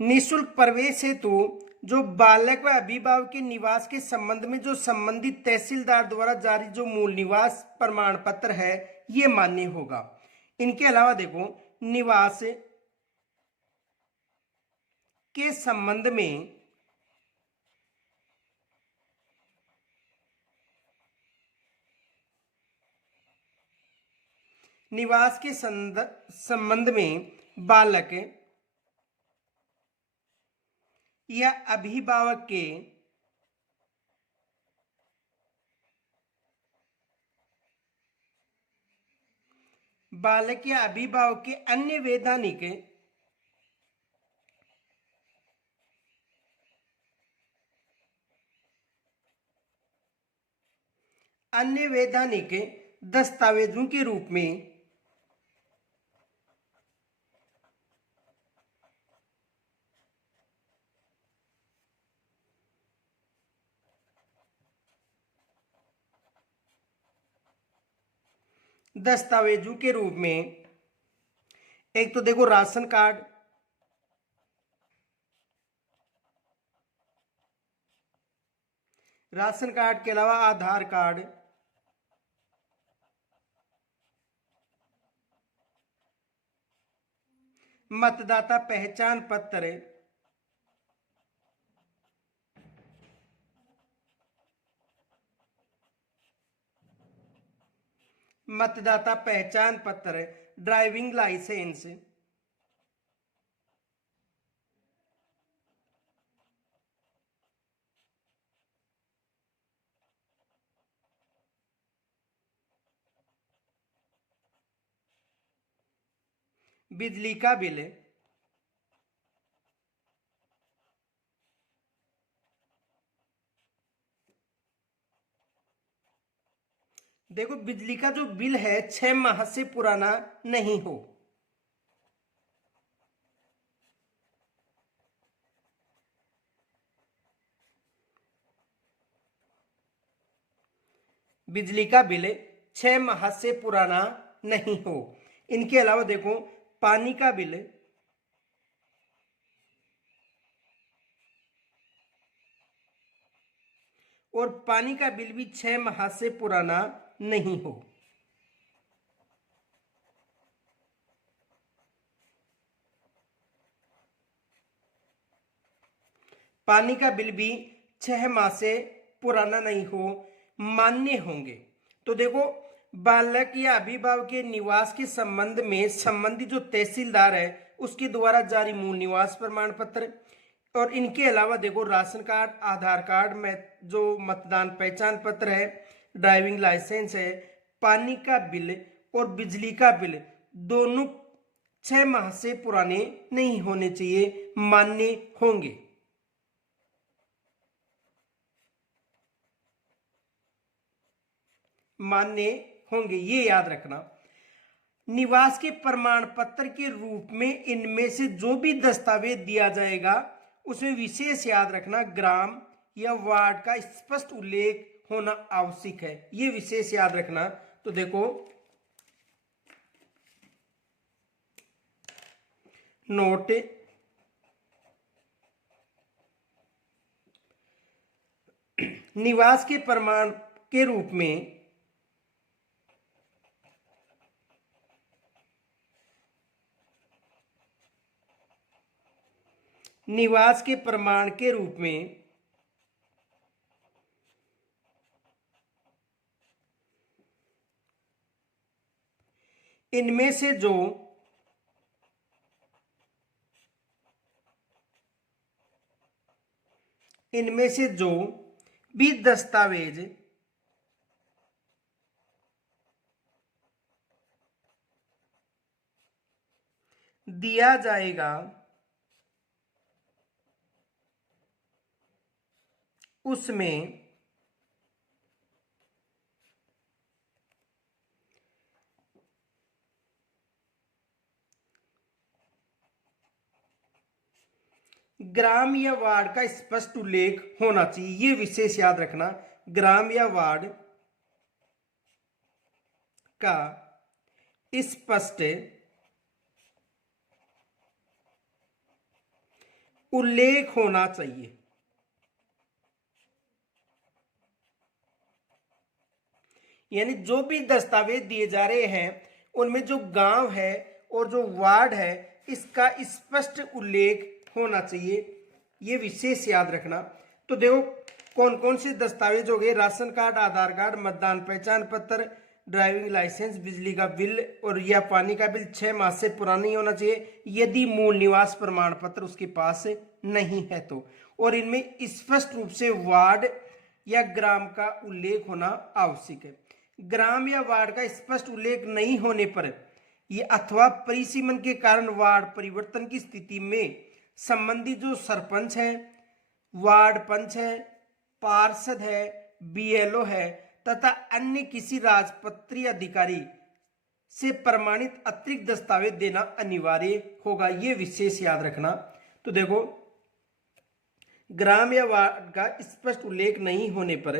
निःशुल्क प्रवेश हेतु जो बालक व अभिभावक के निवास के संबंध में जो संबंधित तहसीलदार द्वारा जारी जो मूल निवास प्रमाण पत्र है ये मान्य होगा। इनके अलावा देखो, निवास के संबंध में निवास के संबंध में बालक या अभिभावक के अन्य वैधानिक दस्तावेजों के रूप में एक तो देखो राशन कार्ड, के अलावा आधार कार्ड, मतदाता पहचान पत्र, ड्राइविंग लाइसेंस, बिजली का बिल, देखो बिजली का जो बिल है 6 माह से पुराना नहीं हो। बिजली का बिल 6 माह से पुराना नहीं हो। इनके अलावा देखो पानी का बिल, और पानी का बिल भी 6 माह से पुराना नहीं हो। पानी का बिल भी 6 माह से पुराना नहीं हो, मान्य होंगे। तो देखो बालक या अभिभावक के निवास के संबंध में संबंधित जो तहसीलदार है उसके द्वारा जारी मूल निवास प्रमाण पत्र, और इनके अलावा देखो राशन कार्ड, आधार कार्ड में जो मतदान पहचान पत्र है, ड्राइविंग लाइसेंस है, पानी का बिल और बिजली का बिल दोनों 6 माह से पुराने नहीं होने चाहिए, मान्य होंगे। ये याद रखना। निवास के प्रमाण पत्र के रूप में इनमें से जो भी दस्तावेज दिया जाएगा उसमें विशेष याद रखना ग्राम या वार्ड का स्पष्ट उल्लेख होना आवश्यक है, ये विशेष याद रखना। तो देखो नोट, निवास के प्रमाण के रूप में इनमें से जो भी दस्तावेज दिया जाएगा उसमें ग्राम या वार्ड का स्पष्ट उल्लेख होना चाहिए, ये विशेष याद रखना। ग्राम या वार्ड का स्पष्ट उल्लेख होना चाहिए। यानी जो भी दस्तावेज दिए जा रहे हैं उनमें जो गांव है और जो वार्ड है इसका स्पष्ट उल्लेख होना चाहिए, ये विशेष याद रखना। तो देखो कौन कौन से दस्तावेज हो गए, राशन कार्ड, आधार कार्ड, मतदान पहचान पत्र, ड्राइविंग लाइसेंस, बिजली का बिल और या पानी का बिल 6 माह से पुराना नहीं होना चाहिए यदि मूल निवास प्रमाण पत्र उसके पास नहीं है तो। और इनमें स्पष्ट रूप से वार्ड या ग्राम का उल्लेख होना आवश्यक है। ग्राम या वार्ड का स्पष्ट उल्लेख नहीं होने पर ये अथवा परिसीमन के कारण वार्ड परिवर्तन की स्थिति में संबंधित जो सरपंच है, वार्ड पंच है, पार्षद है, बीएलओ है तथा अन्य किसी राजपत्रीय अधिकारी से प्रमाणित अतिरिक्त दस्तावेज देना अनिवार्य होगा, ये विशेष याद रखना। तो देखो ग्राम या वार्ड का स्पष्ट उल्लेख नहीं होने पर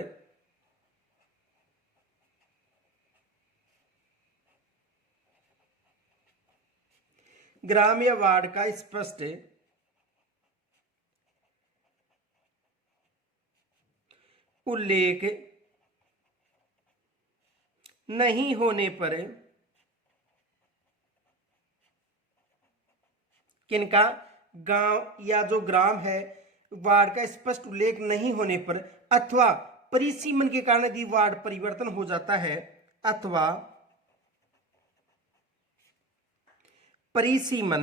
ग्राम या वार्ड का स्पष्ट उल्लेख नहीं होने पर किनका, गांव या जो ग्राम है वार्ड का स्पष्ट उल्लेख नहीं होने पर अथवा परिसीमन के कारण यदि वार्ड परिवर्तन हो जाता है अथवा परिसीमन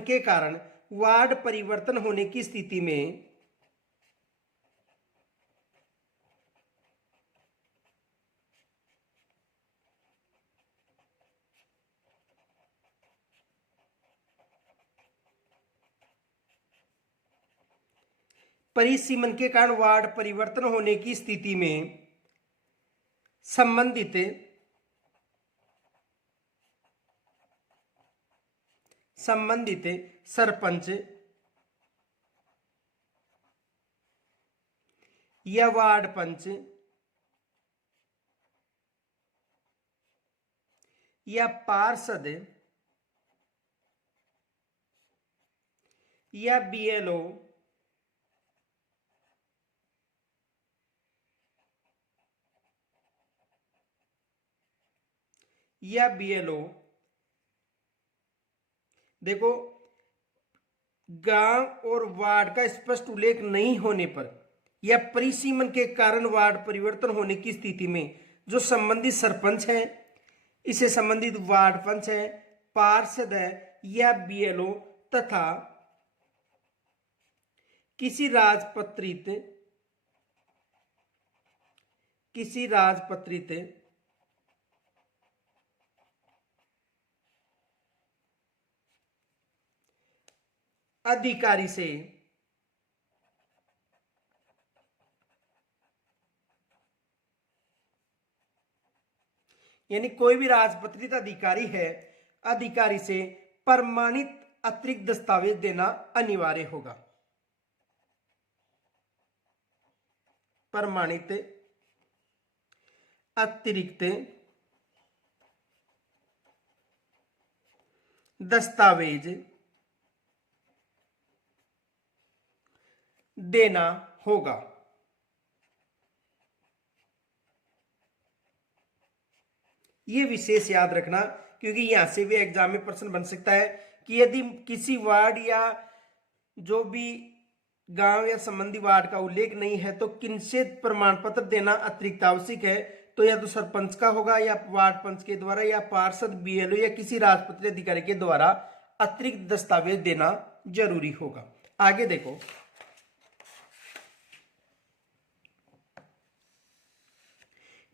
के कारण वार्ड परिवर्तन होने की स्थिति में वार्ड परिवर्तन होने की स्थिति में संबंधित सरपंच या वार्ड पंच या पार्षद या बीएलओ देखो गांव और वार्ड का स्पष्ट उल्लेख नहीं होने पर या परिसीमन के कारण वार्ड परिवर्तन होने की स्थिति में जो संबंधित सरपंच है, इसे संबंधित वार्ड पंच है, पार्षद है या बीएलओ तथा किसी राजपत्रित अधिकारी से यानी कोई भी राजपत्रित अधिकारी से प्रमाणित अतिरिक्त दस्तावेज देना अनिवार्य होगा। प्रमाणित अतिरिक्त दस्तावेज देना होगा। ये विशेष याद रखना क्योंकि यहां से भी एग्जाम में प्रश्न बन सकता है कि यदि किसी वार्ड या जो भी गांव या संबंधी वार्ड का उल्लेख नहीं है तो किनसे प्रमाण पत्र देना अतिरिक्त आवश्यक है, तो या तो सरपंच का होगा या वार्ड पंच के द्वारा या पार्षद, बीएलओ या किसी राजपत्रित अधिकारी के द्वारा अतिरिक्त दस्तावेज देना जरूरी होगा। आगे देखो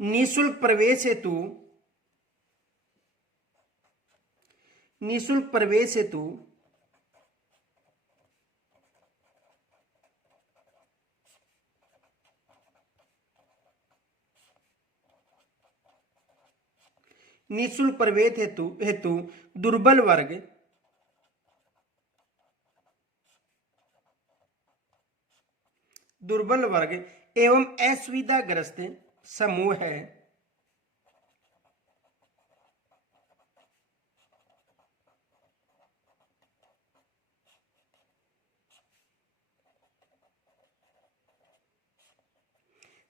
निःशुल्क प्रवेश हेतु निःशुल्क प्रवेश हेतु दुर्बल वर्ग एवं असुविधाग्रस्त समूह है,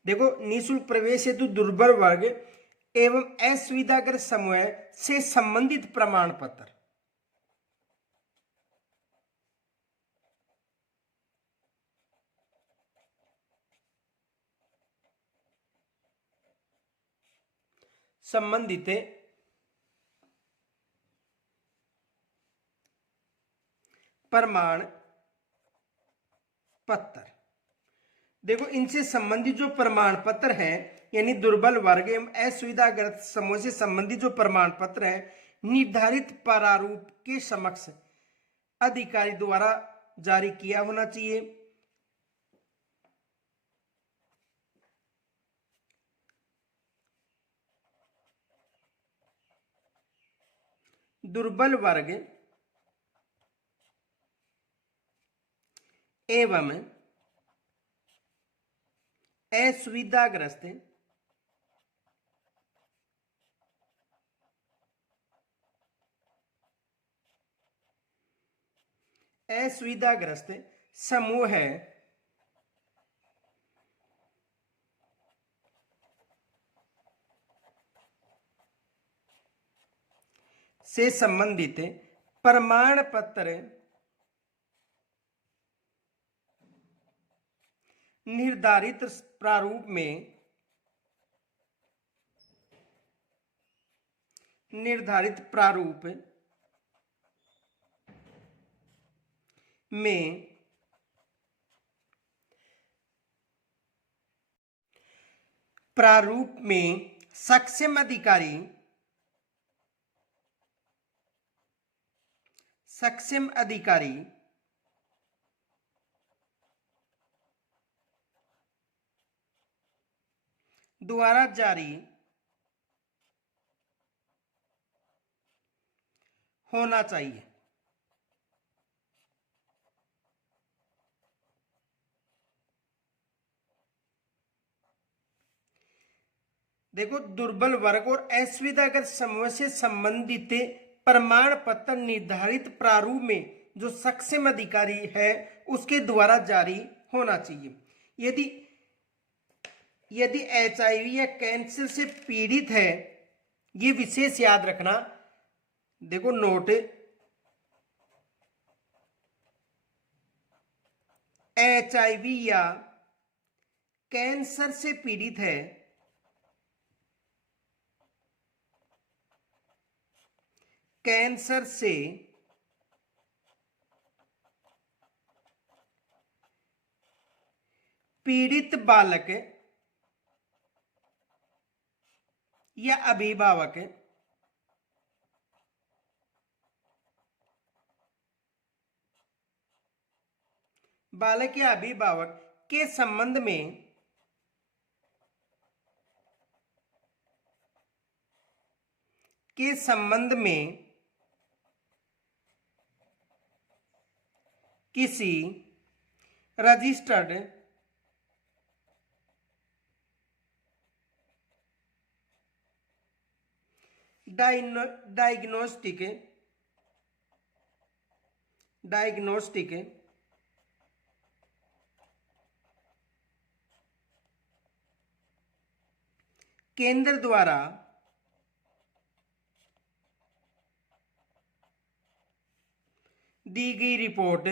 देखो निःशुल्क प्रवेश हेतु दुर्बल वर्ग एवं असुविधाग्रस्त समूह से संबंधित प्रमाण पत्र, संबंधित प्रमाण पत्र। देखो इनसे संबंधित जो प्रमाण पत्र है, यानी दुर्बल वर्ग एवं असुविधाग्रस्त समूह से संबंधित जो प्रमाण पत्र है, निर्धारित प्रारूप के समक्ष अधिकारी द्वारा जारी किया होना चाहिए। दुर्बल वर्ग एवं असुविधाग्रस्त समूह है से संबंधित प्रमाण पत्र निर्धारित प्रारूप में सक्षम अधिकारी द्वारा जारी होना चाहिए। देखो दुर्बल वर्ग और असुविधाग्रस्त समूह से संबंधित प्रमाण पत्र निर्धारित प्रारूप में जो सक्षम अधिकारी है उसके द्वारा जारी होना चाहिए। यदि एचआईवी या कैंसर से पीड़ित है, ये विशेष याद रखना। देखो नोट, एचआईवी या कैंसर से पीड़ित है, कैंसर से पीड़ित बालक या अभिभावक के संबंध में किसी रजिस्टर्ड डायग्नोस्टिक केंद्र द्वारा दी गई रिपोर्ट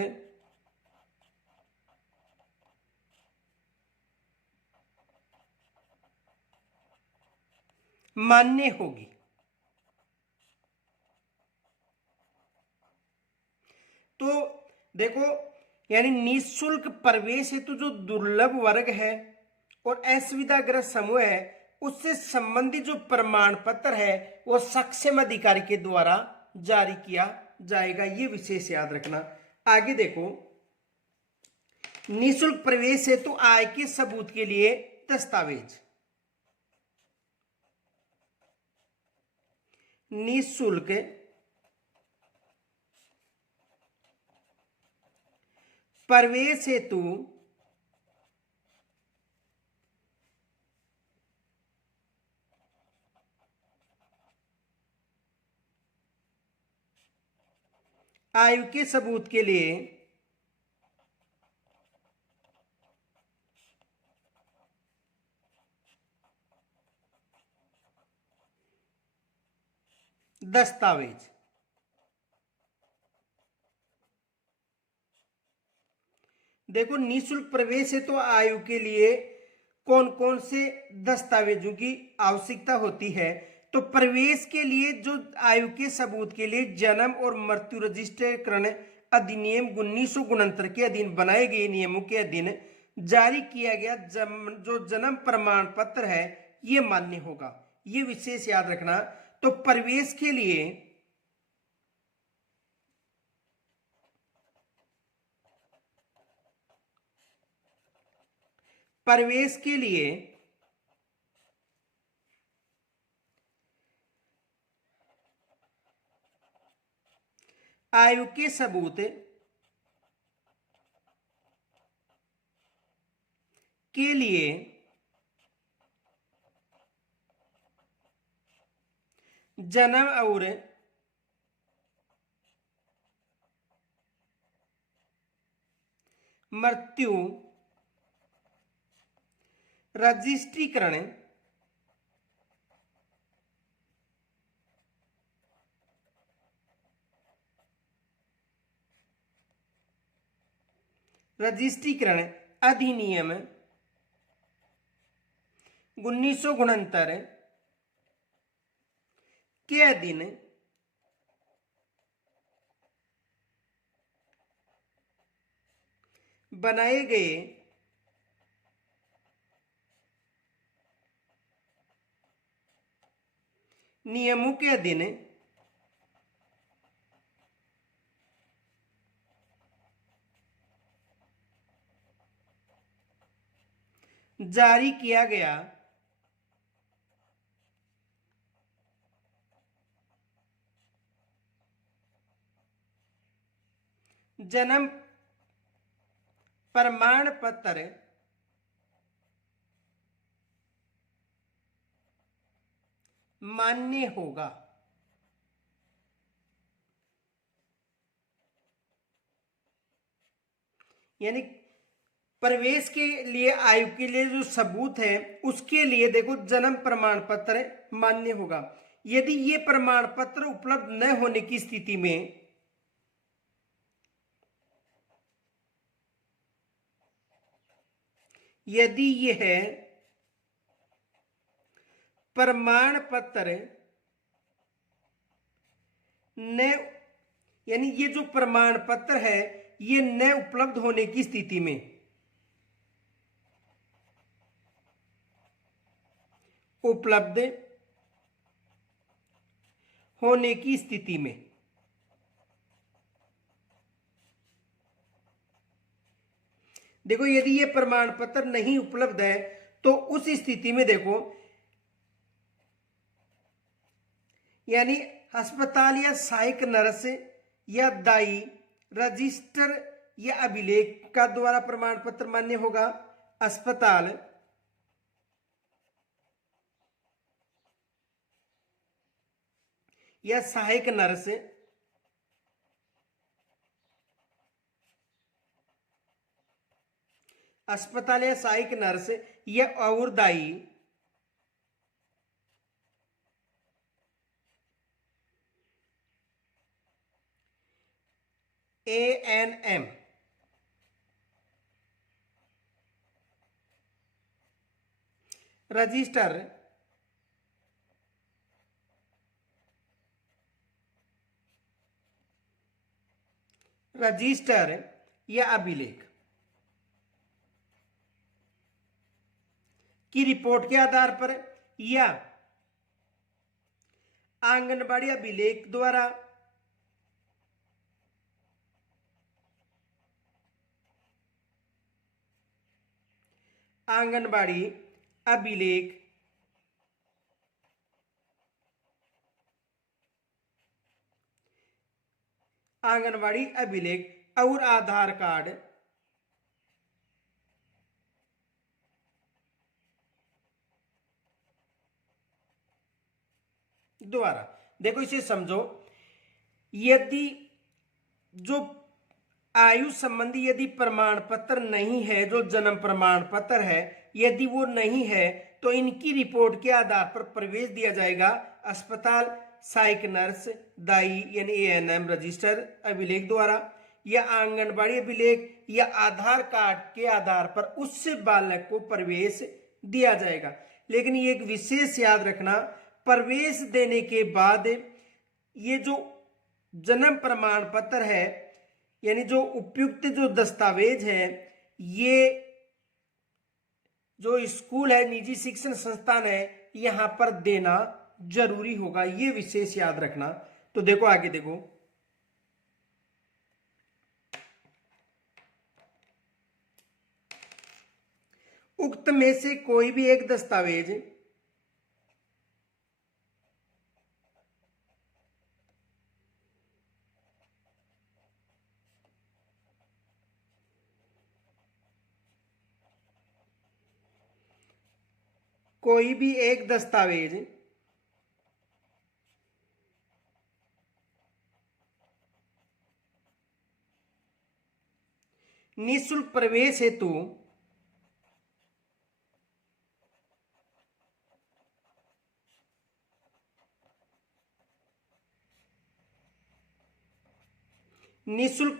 मान्य होगी। तो देखो यानी निःशुल्क प्रवेश हेतु जो दुर्लभ वर्ग है और असुविधाग्रस्त समूह है उससे संबंधित जो प्रमाण पत्र है वो सक्षम अधिकारी के द्वारा जारी किया जाएगा, ये विशेष याद रखना। आगे देखो, निःशुल्क प्रवेश हेतु आय के सबूत के लिए दस्तावेज। निःशुल्क प्रवेश हेतु आयु के सबूत के लिए दस्तावेज। देखो निःशुल्क प्रवेश है तो आयु के लिए कौन कौन से दस्तावेजों की आवश्यकता होती है। तो प्रवेश के लिए जो आयु के सबूत के लिए जन्म और मृत्यु रजिस्ट्रेशन अधिनियम 1969 के अधीन बनाए गए नियमों के अधीन जारी किया गया जो जन्म प्रमाण पत्र है ये मान्य होगा। ये विशेष याद रखना। तो प्रवेश के लिए आयु के सबूत के लिए जन्म और मृत्यु रजिस्ट्रीकरण अधिनियम 1969 के अधीन बनाए गए नियमों के अधीन जारी किया गया जन्म प्रमाण पत्र मान्य होगा। यानी प्रवेश के लिए आयु के लिए जो सबूत है उसके लिए देखो जन्म प्रमाण पत्र मान्य होगा। यदि ये प्रमाण पत्र उपलब्ध न होने की स्थिति में यदि यह प्रमाण पत्र न यानी ये जो प्रमाण पत्र है ये न उपलब्ध होने की स्थिति में उपलब्ध होने की स्थिति में देखो यदि ये प्रमाण पत्र नहीं उपलब्ध है तो उस स्थिति में देखो यानी अस्पताल या सहायक नर्स या दाई रजिस्टर या अभिलेख का द्वारा प्रमाण पत्र मान्य होगा। अस्पताल या सहायक नर्स अस्पताल या सहायक नर्स या और दाई ANM रजिस्टर या अभिलेख की रिपोर्ट के आधार पर या आंगनबाड़ी अभिलेख द्वारा आंगनबाड़ी अभिलेख और आधार कार्ड द्वारा। देखो इसे समझो, यदि जो आयु संबंधी यदि प्रमाण पत्र नहीं है, जो जन्म प्रमाण पत्र है, यदि वो नहीं है तो इनकी रिपोर्ट के आधार पर प्रवेश दिया जाएगा अस्पताल सहायक नर्स दाई यानी एएनएम रजिस्टर अभिलेख द्वारा, या आंगनबाड़ी अभिलेख या आधार कार्ड के आधार पर उस बालक को प्रवेश दिया जाएगा। लेकिन ये एक विशेष याद रखना, प्रवेश देने के बाद ये जो जन्म प्रमाण पत्र है यानी जो उपयुक्त जो दस्तावेज है, ये जो स्कूल है, निजी शिक्षण संस्थान है, यहां पर देना जरूरी होगा, ये विशेष याद रखना। तो देखो आगे देखो, उक्त में से कोई भी एक दस्तावेज निःशुल्क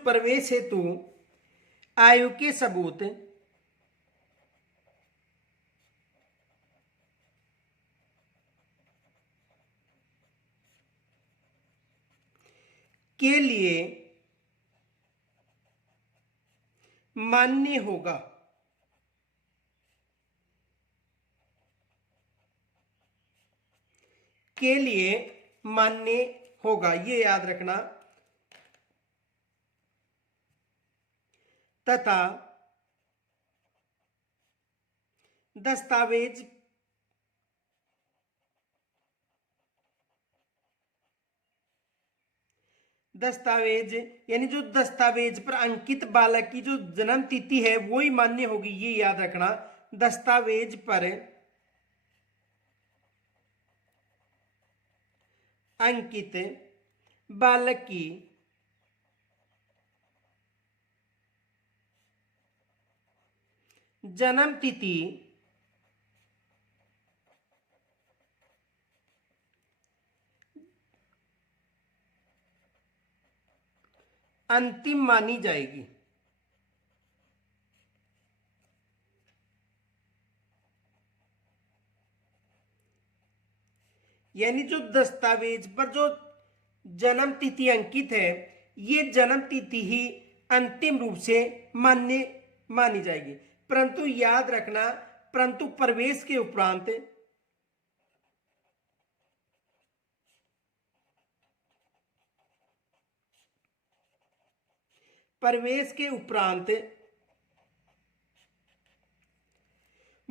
प्रवेश हेतु आयु के सबूत के लिए मान्य होगा। के लिए मान्य होगा, ये याद रखना। तथा दस्तावेज यानी जो दस्तावेज पर अंकित बालक की जो जन्म तिथि है वो ही मान्य होगी, ये याद रखना। दस्तावेज पर अंकित बालक की जन्म तिथि अंतिम मानी जाएगी। यानी जो दस्तावेज पर जो जन्म तिथि अंकित है, ये जन्म तिथि ही अंतिम रूप से मान्य मानी जाएगी। परंतु याद रखना, परंतु प्रवेश के उपरांत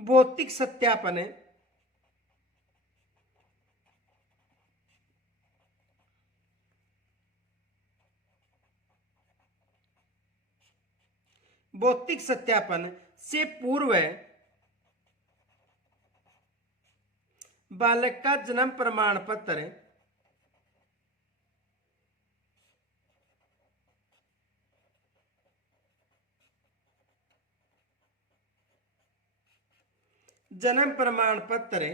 भौतिक सत्यापन से पूर्व बालक का जन्म प्रमाण पत्र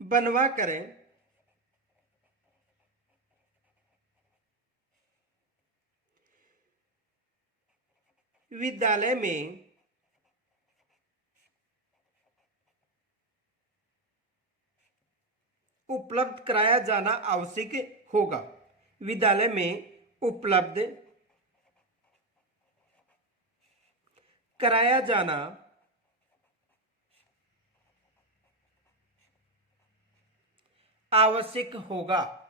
बनवा करें विद्यालय में उपलब्ध कराया जाना आवश्यक होगा। विद्यालय में उपलब्ध कराया जाना आवश्यक होगा।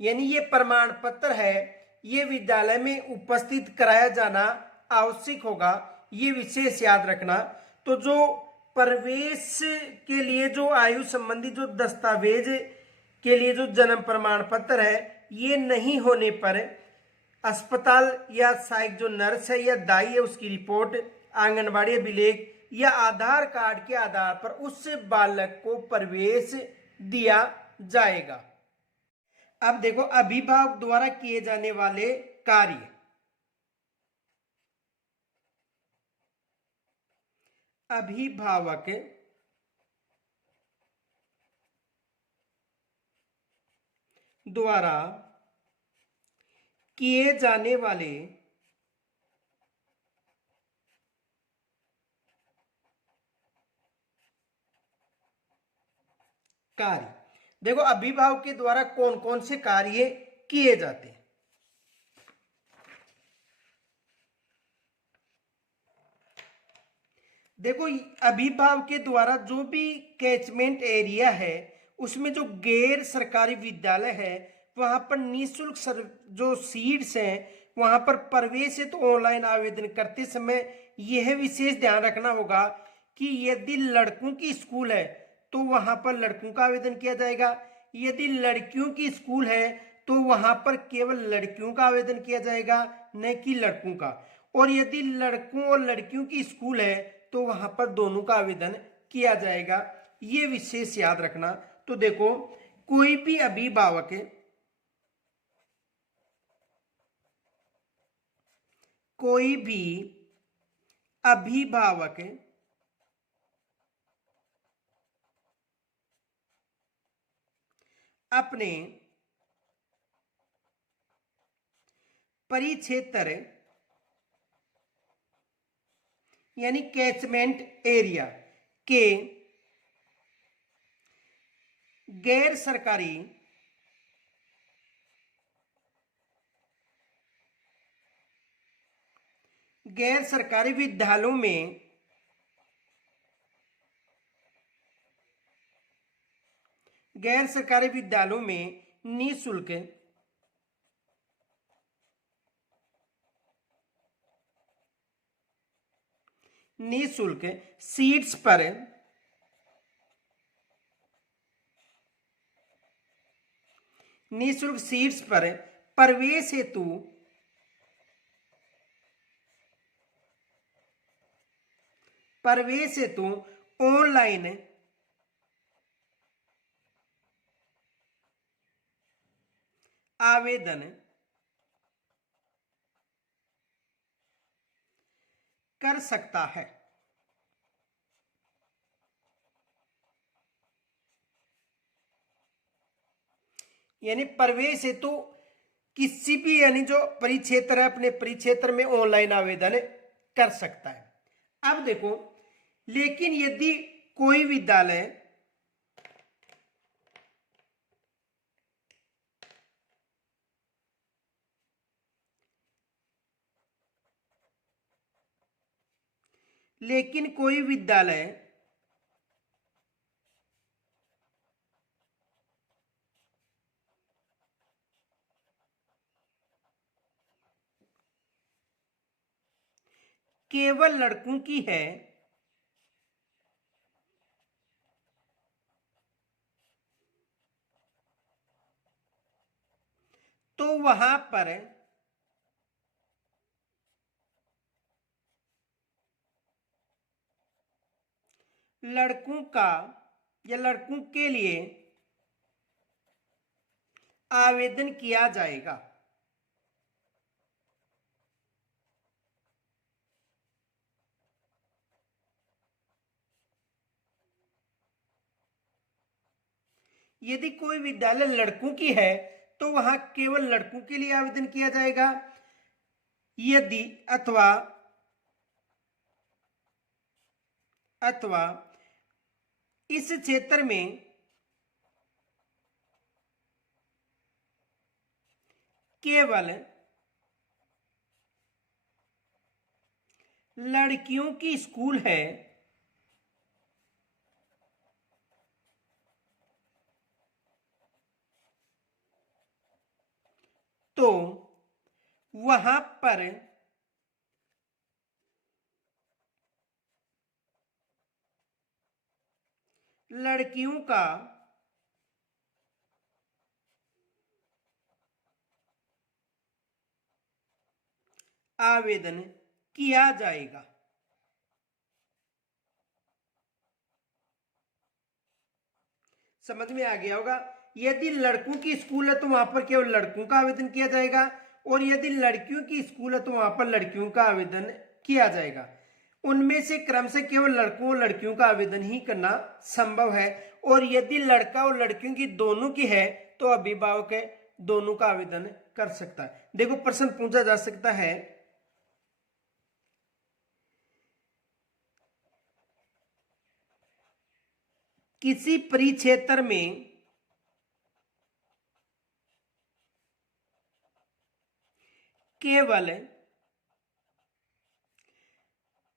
यानी ये प्रमाण पत्र है, ये विद्यालय में उपस्थित कराया जाना आवश्यक होगा, ये विशेष याद रखना। तो जो प्रवेश के लिए जो आयु संबंधी जो दस्तावेज के लिए जो जन्म प्रमाण पत्र है, ये नहीं होने पर अस्पताल या सहायक जो नर्स है या दाई है उसकी रिपोर्ट आंगनबाड़ी अभिलेख या आधार कार्ड के आधार पर उस बालक को प्रवेश दिया जाएगा। अब देखो अभिभावक द्वारा किए जाने वाले कार्य। अभिभावक द्वारा किए जाने वाले कार्य। देखो अभिभावक के द्वारा कौन कौन से कार्य किए जाते हैं। देखो अभिभावक के द्वारा जो भी कैचमेंट एरिया है उसमें जो गैर सरकारी विद्यालय है वहां पर निःशुल्क जो सीट्स हैं वहां पर प्रवेश हेतु तो ऑनलाइन आवेदन करते समय यह विशेष ध्यान रखना होगा कि यदि लड़कों की स्कूल है तो वहां पर लड़कों का आवेदन किया जाएगा, यदि लड़कियों की स्कूल है तो वहां पर केवल लड़कियों का आवेदन किया जाएगा, न कि लड़कों का। और यदि लड़कों और लड़कियों की स्कूल है तो वहां पर दोनों का आवेदन किया जाएगा, ये विशेष याद रखना। तो देखो कोई भी अभिभावक अपने परिक्षेत्र यानी कैचमेंट एरिया के गैर सरकारी विद्यालयों में निःशुल्क सीट्स पर प्रवेश हेतु ऑनलाइन आवेदन कर सकता है। यानी प्रवेश हेतु किसी भी यानी जो परिक्षेत्र है अपने परिक्षेत्र में ऑनलाइन आवेदन कर सकता है। अब देखो लेकिन यदि कोई विद्यालय केवल लड़कों की है तो वहां पर लड़कों का या लड़कों के लिए आवेदन किया जाएगा। यदि कोई विद्यालय लड़कों की है तो वहां केवल लड़कों के लिए आवेदन किया जाएगा, यदि अथवा इस क्षेत्र में केवल लड़कियों की स्कूल है तो वहां पर लड़कियों का आवेदन किया जाएगा। समझ में आ गया होगा। यदि लड़कों की स्कूल है तो वहां पर केवल लड़कों का आवेदन किया जाएगा, और यदि लड़कियों की स्कूल है तो वहां पर लड़कियों का आवेदन किया जाएगा। उनमें से क्रम से केवल लड़कों और लड़कियों का आवेदन ही करना संभव है, और यदि लड़का और लड़कियों की दोनों की है तो अभिभावक है दोनों का आवेदन कर सकता है। देखो प्रश्न पूछा जा सकता है, किसी परिक्षेत्र में केवल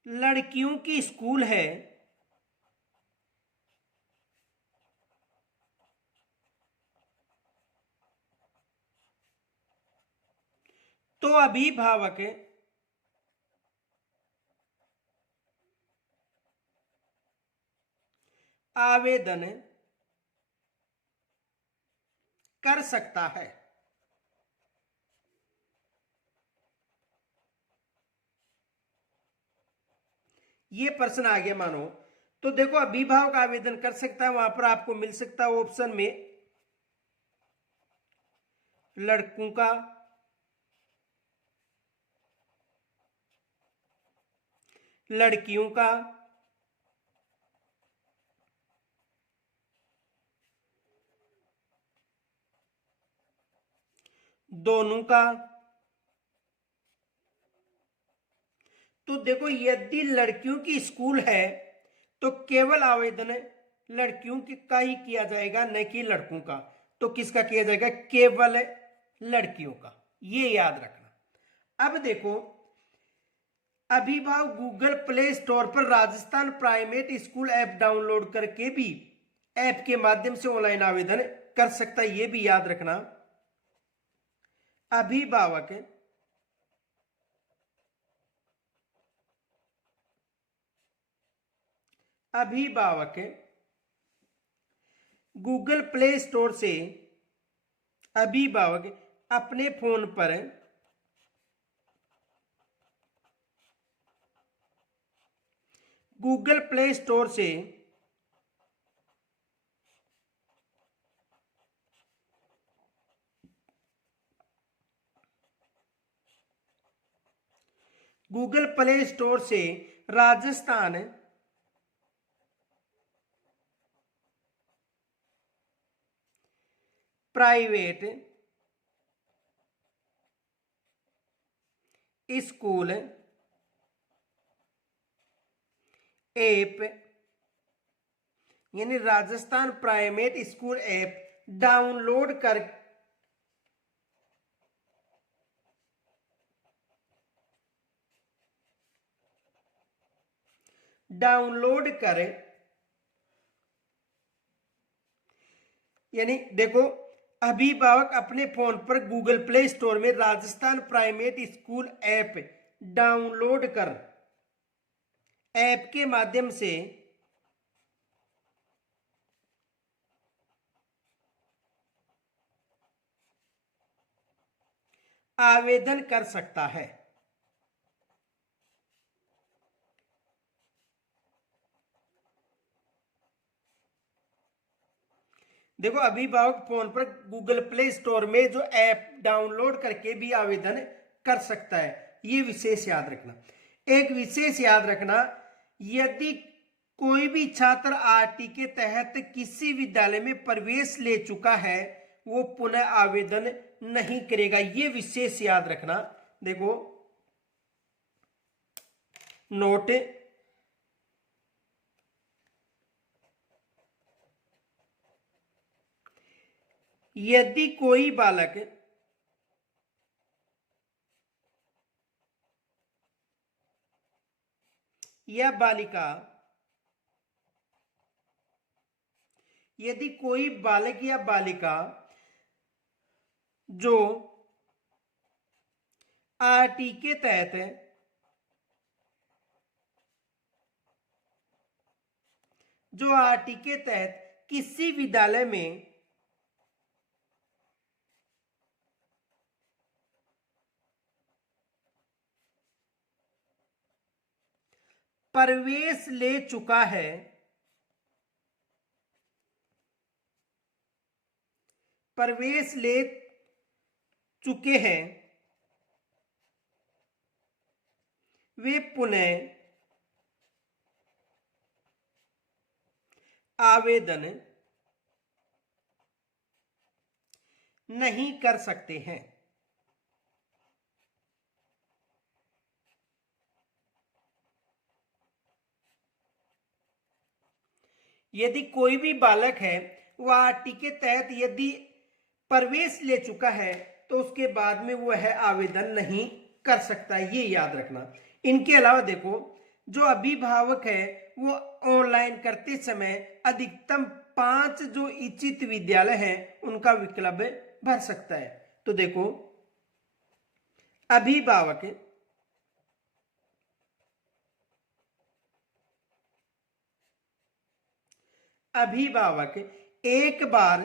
लड़कियों की स्कूल है तो अभिभावक आवेदन कर सकता है। ये प्रश्न आ गया मानो, तो देखो अभिभावक आवेदन कर सकता है, वहां पर आपको मिल सकता है ऑप्शन में लड़कों का, लड़कियों का, दोनों का। तो देखो यदि लड़कियों की स्कूल है तो केवल आवेदन लड़कियों का ही किया जाएगा, न कि लड़कों का। तो किसका किया जाएगा? केवल लड़कियों का, ये याद रखना। अब देखो, अभिभावक गूगल प्ले स्टोर पर Rajasthan private school app download करके भी ऐप के माध्यम से ऑनलाइन आवेदन कर सकता है, ये भी याद रखना। अभिभावक अभिभावक गूगल प्ले स्टोर से अभिभावक अपने फोन पर गूगल प्ले स्टोर से गूगल प्ले स्टोर से राजस्थान प्राइवेट स्कूल ऐप, यानी Rajasthan private school app download कर, यानी देखो अभिभावक अपने फोन पर गूगल प्ले स्टोर में Rajasthan private school app download कर ऐप के माध्यम से आवेदन कर सकता है। देखो अभिभावक फोन पर गूगल प्ले स्टोर में जो ऐप डाउनलोड करके भी आवेदन कर सकता है, ये विशेष याद रखना। एक विशेष याद रखना, यदि कोई भी छात्र आरटी के तहत किसी विद्यालय में प्रवेश ले चुका है वो पुनः आवेदन नहीं करेगा, ये विशेष याद रखना। देखो नोट, यदि कोई बालक या बालिका, यदि कोई बालक या बालिका जो आरटी के तहत किसी विद्यालय में प्रवेश ले चुका है प्रवेश ले चुके हैं वे पुनः आवेदन नहीं कर सकते हैं। यदि कोई भी बालक है वह आरटी के तहत यदि प्रवेश ले चुका है तो उसके बाद में वह आवेदन नहीं कर सकता, ये याद रखना। इनके अलावा देखो, जो अभिभावक है वो ऑनलाइन करते समय अधिकतम 5 जो इच्छित विद्यालय है उनका विकल्प भर सकता है। तो देखो, अभिभावक एक बार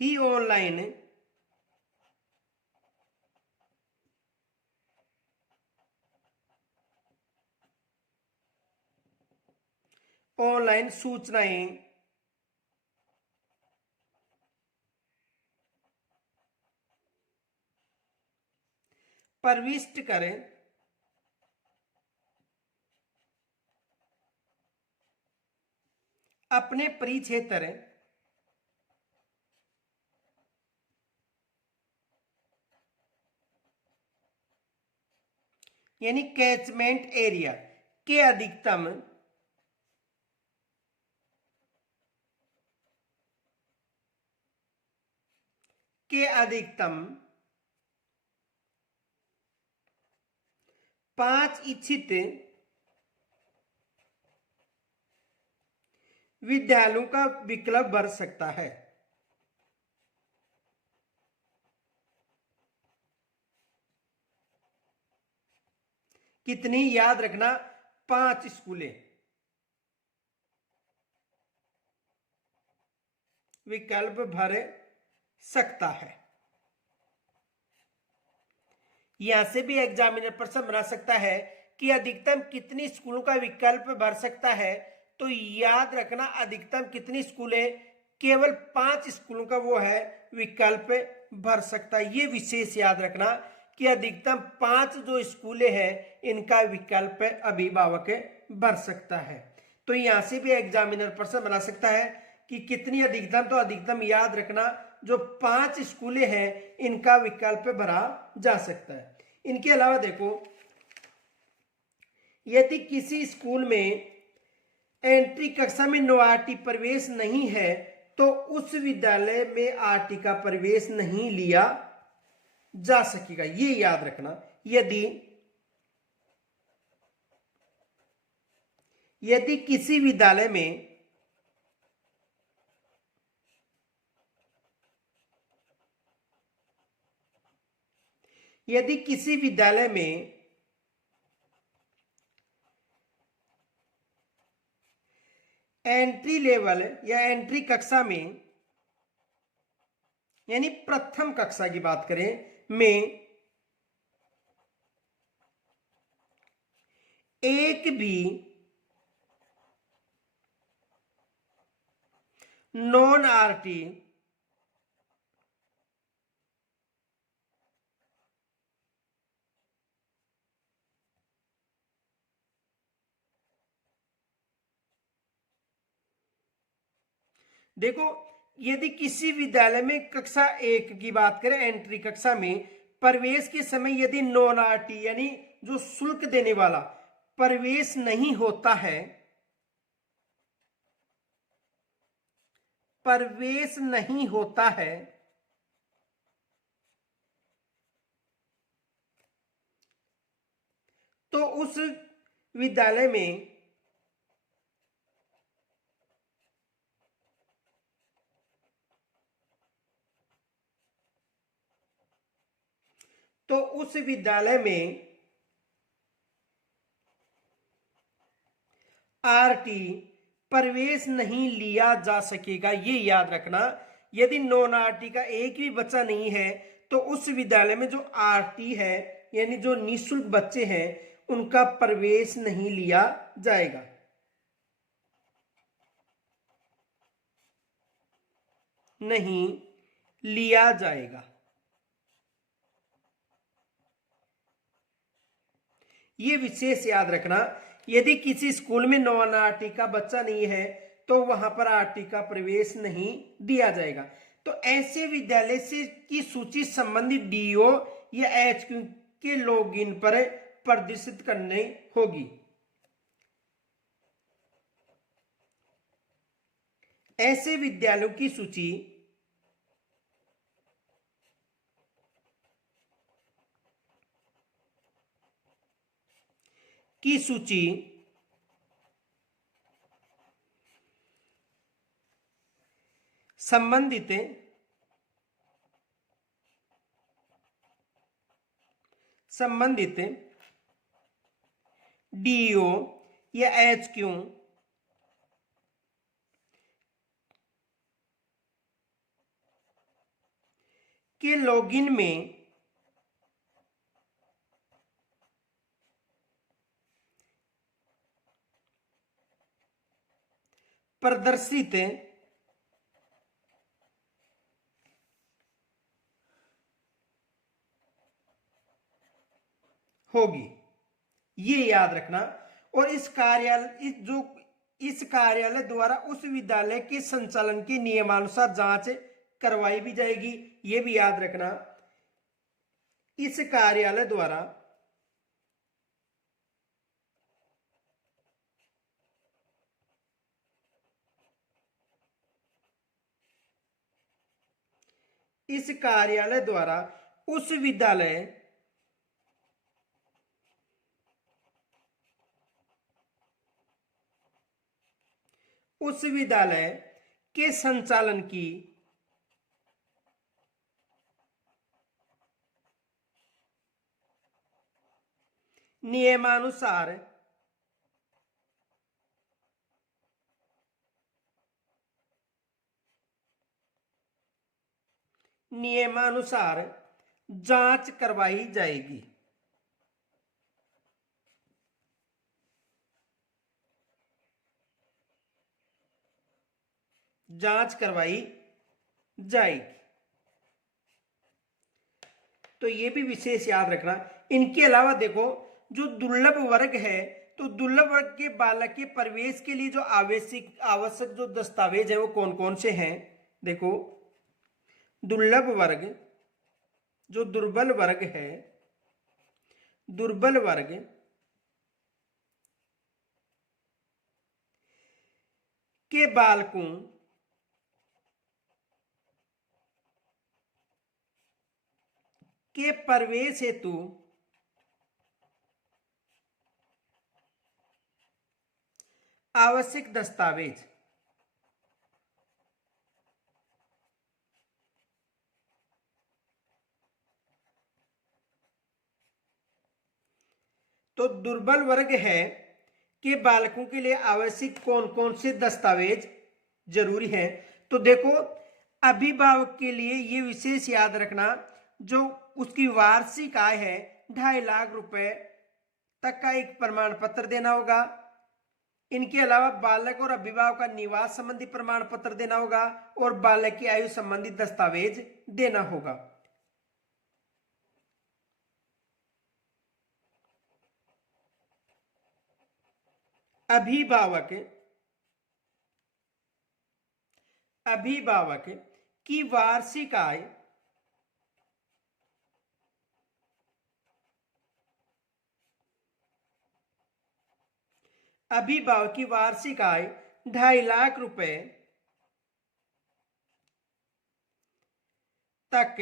ही ऑनलाइन सूचनाएं प्रविष्ट करें अपने परिक्षेत्र यानी कैचमेंट एरिया के अधिकतम 5 इच्छित विद्यालयों का विकल्प भर सकता है। कितनी, याद रखना, 5 स्कूलें विकल्प भर सकता है। यहां से भी एग्जामिनर प्रश्न बना सकता है कि अधिकतम कितनी स्कूलों का विकल्प भर सकता है। तो याद रखना, अधिकतम कितनी स्कूलें, केवल 5 स्कूलों का वो है विकल्प भर सकता है। ये विशेष याद रखना कि अधिकतम 5 जो स्कूलें हैं इनका विकल्प अभिभावक भर सकता है। तो यहां से भी एग्जामिनर प्रश्न बना सकता है कि कितनी अधिकतम, तो अधिकतम याद रखना जो 5 स्कूलें हैं इनका विकल्प भरा जा सकता है। इनके अलावा देखो, यदि किसी स्कूल में एंट्री कक्षा में नो आरटी प्रवेश नहीं है तो उस विद्यालय में आरटी का प्रवेश नहीं लिया जा सकेगा, ये याद रखना। यदि किसी विद्यालय में एंट्री लेवल या एंट्री कक्षा में, यानी प्रथम कक्षा की बात करें, में एक भी नॉन आरटी देखो, यदि किसी विद्यालय में कक्षा 1 की बात करें, एंट्री कक्षा में प्रवेश के समय यदि नॉन आरटी यानी जो शुल्क देने वाला प्रवेश नहीं होता है, तो उस विद्यालय में आरटी प्रवेश नहीं लिया जा सकेगा, ये याद रखना। यदि नॉन आरटी का एक भी बच्चा नहीं है तो उस विद्यालय में जो आरटी है यानी जो निःशुल्क बच्चे हैं उनका प्रवेश नहीं लिया जाएगा। नहीं लिया जाएगा। ये विशेष याद रखना, यदि किसी स्कूल में नॉन आरटी का बच्चा नहीं है तो वहां पर आरटी का प्रवेश नहीं दिया जाएगा। तो ऐसे विद्यालय से की सूची संबंधित डीओ या एचक्यू के लॉगिन पर प्रदर्शित करनी होगी। ऐसे विद्यालयों की सूची संबंधित डीओ या एचक्यू के लॉगिन में प्रदर्शित होगी। ये याद रखना। और इस कार्यालय द्वारा उस विद्यालय के संचालन की नियमानुसार जांच करवाई भी जाएगी। ये भी याद रखना, इस कार्यालय द्वारा उस विद्यालय के संचालन की नियमानुसार जांच करवाई जाएगी। तो ये भी विशेष याद रखना। इनके अलावा देखो, जो दुर्लभ वर्ग है, तो दुर्लभ वर्ग के बालक के प्रवेश के लिए जो आवश्यक जो दस्तावेज है वो कौन कौन से हैं। देखो, दुर्लभ वर्ग, जो दुर्बल वर्ग के बालकों के प्रवेश हेतु आवश्यक दस्तावेज, तो दुर्बल वर्ग है के बालकों के लिए आवश्यक कौन कौन से दस्तावेज जरूरी है। तो देखो, अभिभावक के लिए ये विशेष याद रखना, जो उसकी वार्षिक आय है 2.5 लाख रुपए तक का एक प्रमाण पत्र देना होगा। इनके अलावा बालक और अभिभावक का निवास संबंधी प्रमाण पत्र देना होगा और बालक की आयु संबंधी दस्तावेज देना होगा। अभिभावक की वार्षिक आय अभिभावक की वार्षिक आय 2.5 लाख रुपए तक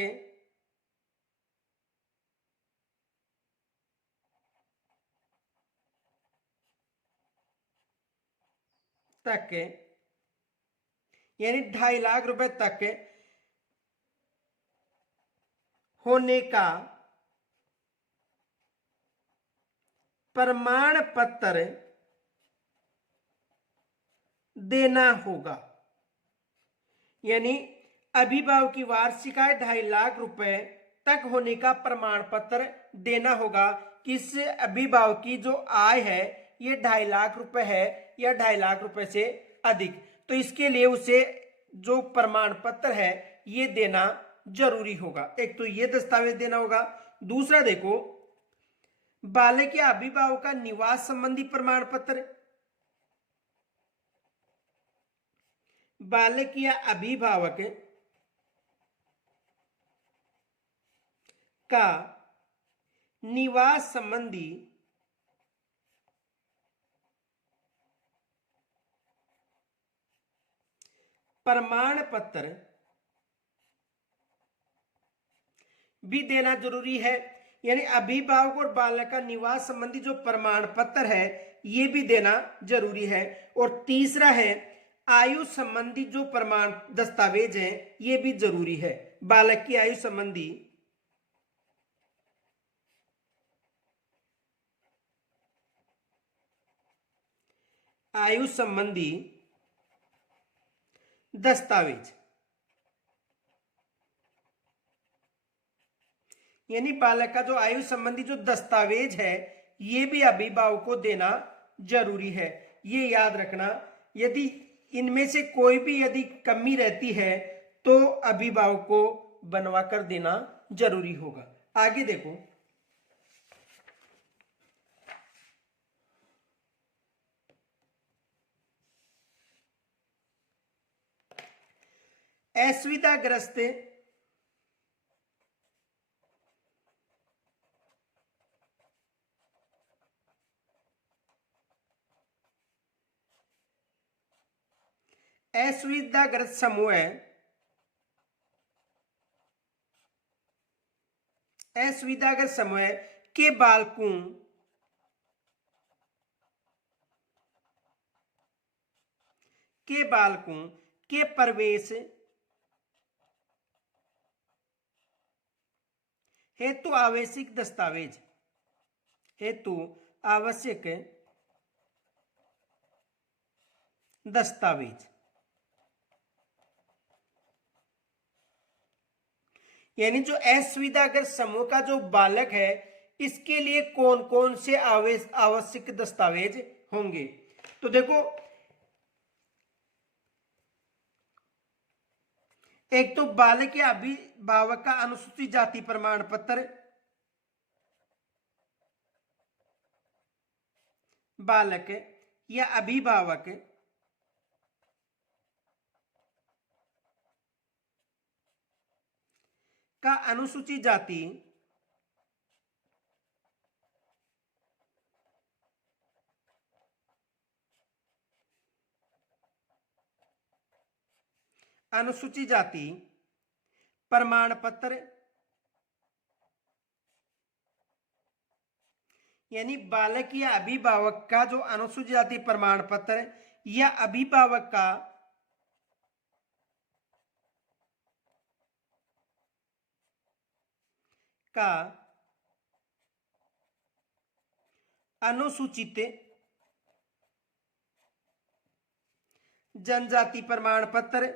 यानी 2.5 लाख रुपए तक होने का प्रमाण पत्र देना होगा। यानी अभिभावक की वार्षिक आय 2.5 लाख रुपए तक होने का प्रमाण पत्र देना होगा कि इस अभिभावक की जो आय है ये 2.5 लाख रुपए है या 2.5 लाख रुपए से अधिक, तो इसके लिए उसे जो प्रमाण पत्र है ये देना जरूरी होगा। एक तो ये दस्तावेज देना होगा। दूसरा देखो, बालक या अभिभावक का निवास संबंधी प्रमाण पत्र, बालक या अभिभावक का निवास संबंधी प्रमाण पत्र भी देना जरूरी है। यानी अभिभावक और बालक का निवास संबंधी जो प्रमाण पत्र है ये भी देना जरूरी है। और तीसरा है आयु संबंधी जो प्रमाण दस्तावेज है ये भी जरूरी है। बालक की आयु संबंधी दस्तावेज, यानी बालक का जो आयु संबंधी जो दस्तावेज है ये भी अभिभावक को देना जरूरी है। ये याद रखना, यदि इनमें से कोई भी यदि कमी रहती है तो अभिभावक को बनवा कर देना जरूरी होगा। आगे देखो, असुविधाग्रस्त असुविधाग्रस्त समूह है, असुविधाग्रस्त समूह के बालकों के प्रवेश हेतु आवश्यक दस्तावेज, हेतु आवश्यक दस्तावेज, यानी जो असुविधाग्रस्त समूह का जो बालक है इसके लिए कौन कौन से आवश्यक दस्तावेज होंगे। तो देखो, एक तो बालक या अभिभावक का अनुसूचित जाति प्रमाण पत्र, बालक या अभिभावक का अनुसूचित जाति प्रमाण पत्र, यानी बालक या अभिभावक का जो अनुसूचित जाति प्रमाण पत्र या अभिभावक का अनुसूचित जनजाति प्रमाण पत्र,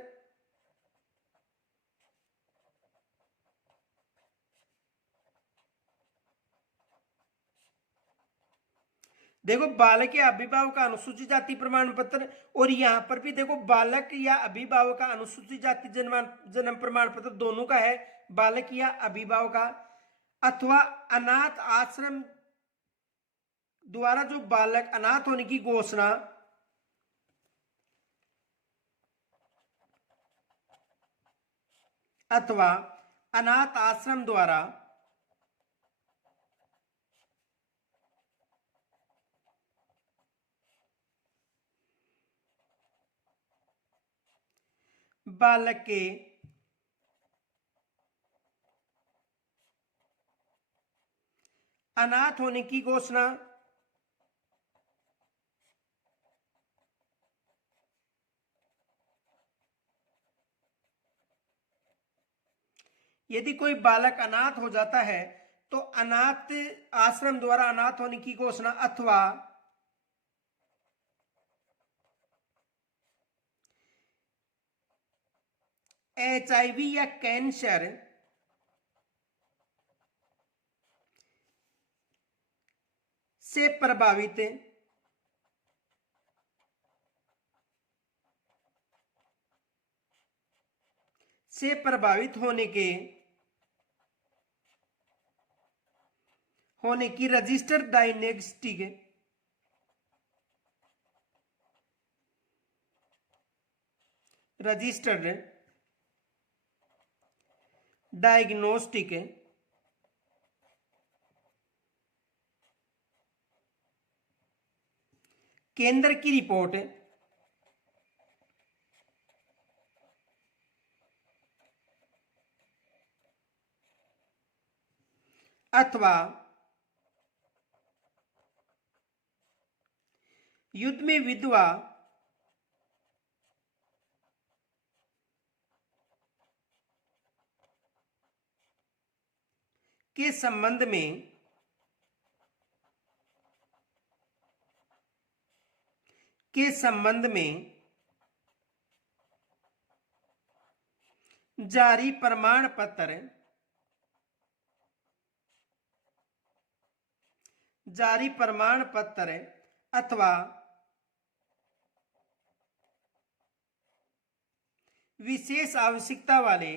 देखो बालक या अभिभावक का अनुसूचित जाति प्रमाण पत्र, और यहां पर भी देखो बालक या अभिभावक का अनुसूचित जाति जन्म प्रमाण पत्र दोनों का है, बालक या अभिभावक का, अथवा अनाथ आश्रम द्वारा जो बालक अनाथ होने की घोषणा अथवा अनाथ आश्रम द्वारा बालक के अनाथ होने की घोषणा, यदि कोई बालक अनाथ हो जाता है तो अनाथ आश्रम द्वारा अनाथ होने की घोषणा, अथवा HIV या कैंसर से प्रभावित होने की रजिस्टर्ड डायग्नोस्टिक केंद्र की रिपोर्ट अथवा युद्ध में विधवा के संबंध में जारी प्रमाण पत्र अथवा विशेष आवश्यकता वाले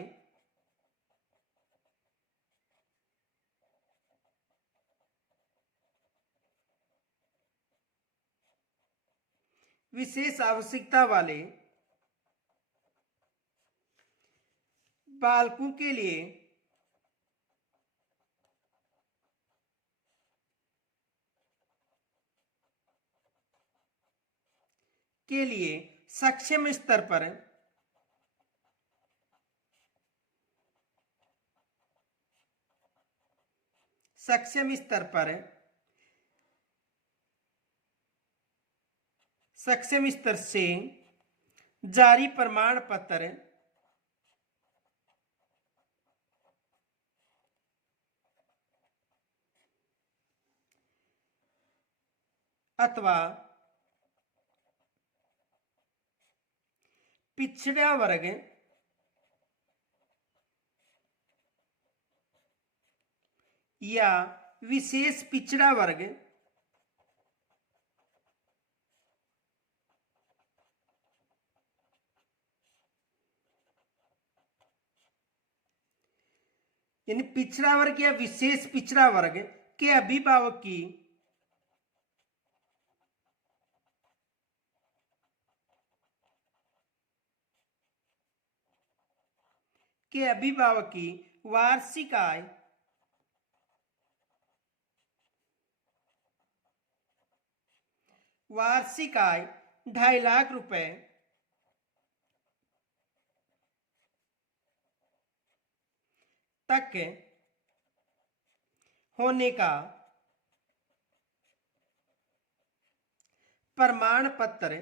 बालकों के लिए सक्षम स्तर से जारी प्रमाण पत्र अथवा पिछड़ा वर्ग या विशेष पिछड़ा वर्ग यानी पिछड़ा वर्ग या विशेष पिछड़ा वर्ग के अभिभावक की वार्षिक आय 2.5 लाख रुपए तक होने का प्रमाण पत्र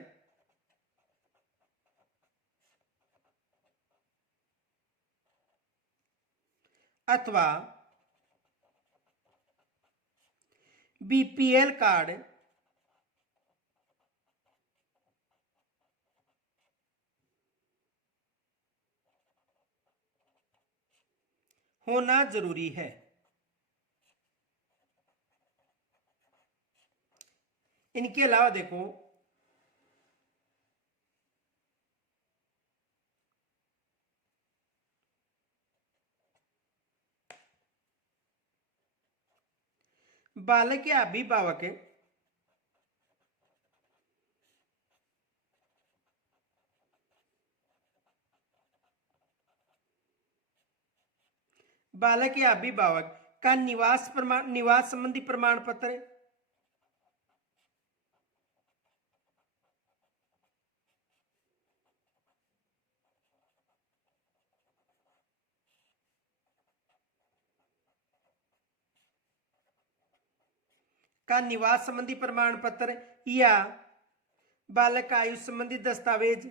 अथवा बीपीएल कार्ड होना जरूरी है। इनके अलावा देखो बालक या अभिभावक का निवास संबंधी प्रमाण पत्र या बालक आयु संबंधी दस्तावेज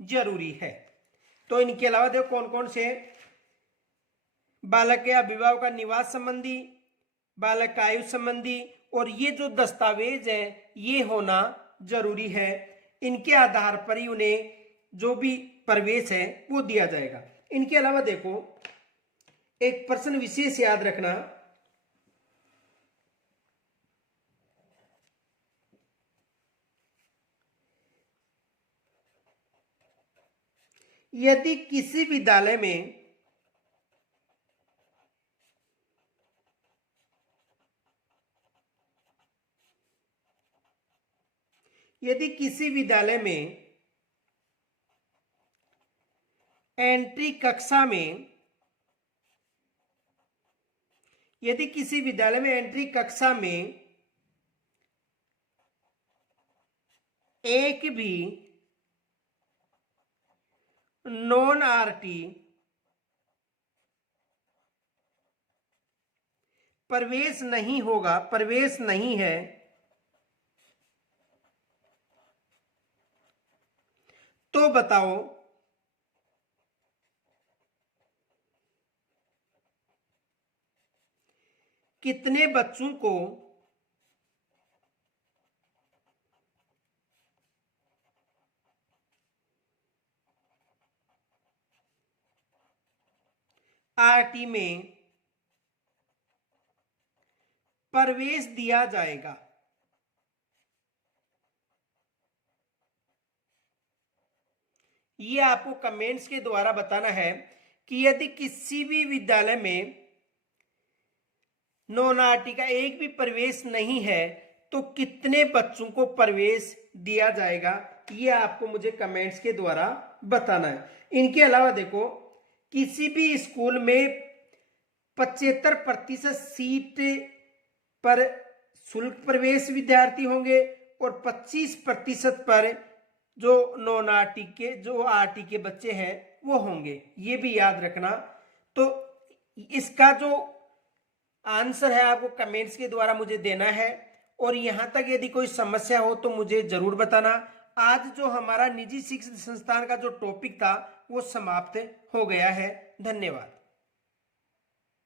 जरूरी है। तो इनके अलावा देखो कौन कौन से बालक या अभिभावक का निवास संबंधी, बालक आयु संबंधी और ये जो दस्तावेज है ये होना जरूरी है। इनके आधार पर ही उन्हें जो भी प्रवेश है वो दिया जाएगा। इनके अलावा देखो एक प्रश्न विशेष याद रखना, यदि किसी विद्यालय में एंट्री कक्षा में एक भी नॉन आरटी प्रवेश नहीं है, तो बताओ कितने बच्चों को आरटी में प्रवेश दिया जाएगा। ये आपको कमेंट्स के द्वारा बताना है कि यदि किसी भी विद्यालय में नॉन आरटी का एक भी प्रवेश नहीं है तो कितने बच्चों को प्रवेश दिया जाएगा, ये आपको मुझे कमेंट्स के द्वारा बताना है। इनके अलावा देखो किसी भी स्कूल में 75% सीट पर शुल्क प्रवेश विद्यार्थी होंगे और 25% पर जो नॉन आरटी के जो आरटी के बच्चे हैं वो होंगे, ये भी याद रखना। तो इसका जो आंसर है आपको कमेंट्स के द्वारा मुझे देना है, और यहां तक यदि कोई समस्या हो तो मुझे जरूर बताना। आज जो हमारा निजी शिक्षण संस्थान का जो टॉपिक था वो समाप्त हो गया है। धन्यवाद।